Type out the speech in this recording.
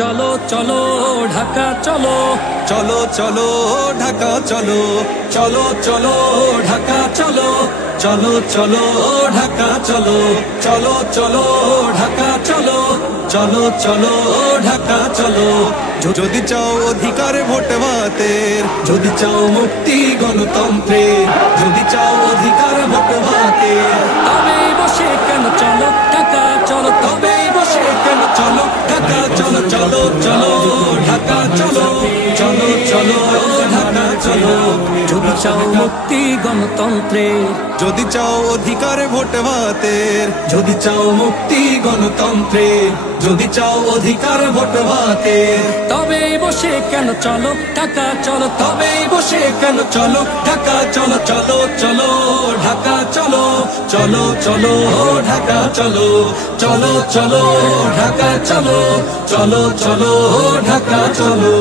চলো চলো ঢাকা চলো, চলো চলো ঢাকা চলো, চলো চলো ঢাকা চলো, চলো চলো ঢাকা চলো, চলো চলো ঢাকা চলো, চলো চলো ঢাকা চলো। যদি চাও অধিকার ভোট ভাতের, যদি চাও মুক্তি গণতন্ত্রের, যদি চাও অধিকার ভোট ভাতের, তবে বসে কেন চলো ঢাকা চলো, তবে বসে কেন চলো ঢাকা চলো, চলো চলো ঢাকা চলো, চলো চলো ঢাকা চলো। যদি চাও মুক্তি গণতন্ত্রের, যদি চাও অধিকার ভোট ভাতের, যদি চাও মুক্তি গণতন্ত্রের, যদি চাও অধিকার ভোট ভাতের, তবে বসে কেন চলো ঢাকা চলো, তবে বসে কেন চলো ঢাকা চলো, চলো চলো ঢাকা চলো, চলো চলো ঢাকা চলো, চলো চলো ঢাকা চলো, চলো চলো ঢাকা চলো।